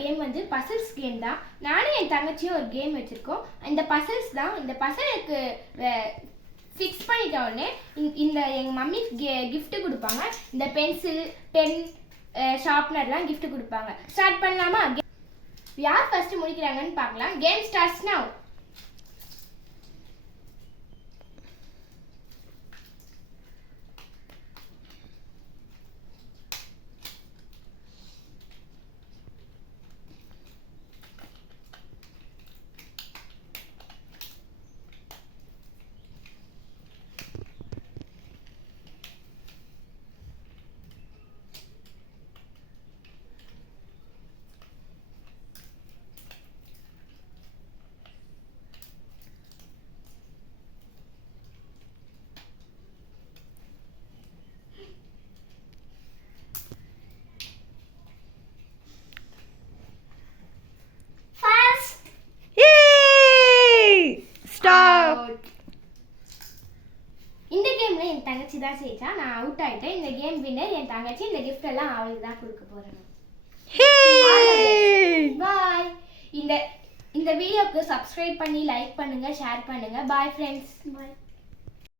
Game வந்து puzzles game தான். நானும் என் தங்கச்சியும் ஒரு கேம் வச்சுருக்கோம். இந்த பசில்ஸ் தான். இந்த பசிலுக்கு ஃபிக்ஸ் பண்ணிட்ட உடனே இந்த எங்கள் மம்மி கிஃப்ட்டு கொடுப்பாங்க. இந்த பென்சில், பென், ஷார்ப்னர்லாம் கிஃப்ட் கொடுப்பாங்க. ஸ்டார்ட் பண்ணலாமா? யார் ஃபர்ஸ்ட் முடிக்கிறாங்கன்னு பார்க்கலாம். Game starts now. இந்த கேம்ல என் தங்கச்சி தான் ஜெயிச்சா. நான் அவுட் ஆயிட்டேன். இந்த கேம் வின்னர் என் தங்கச்சி. இந்த கிஃப்ட் எல்லாம் அவளுக்கு தான் கொடுக்க போறேன். பாய். இந்த வீடியோக்கு சப்ஸ்கிரைப் பண்ணி லைக் பண்ணுங்க, ஷேர் பண்ணுங்க. Bye friends. பாய்.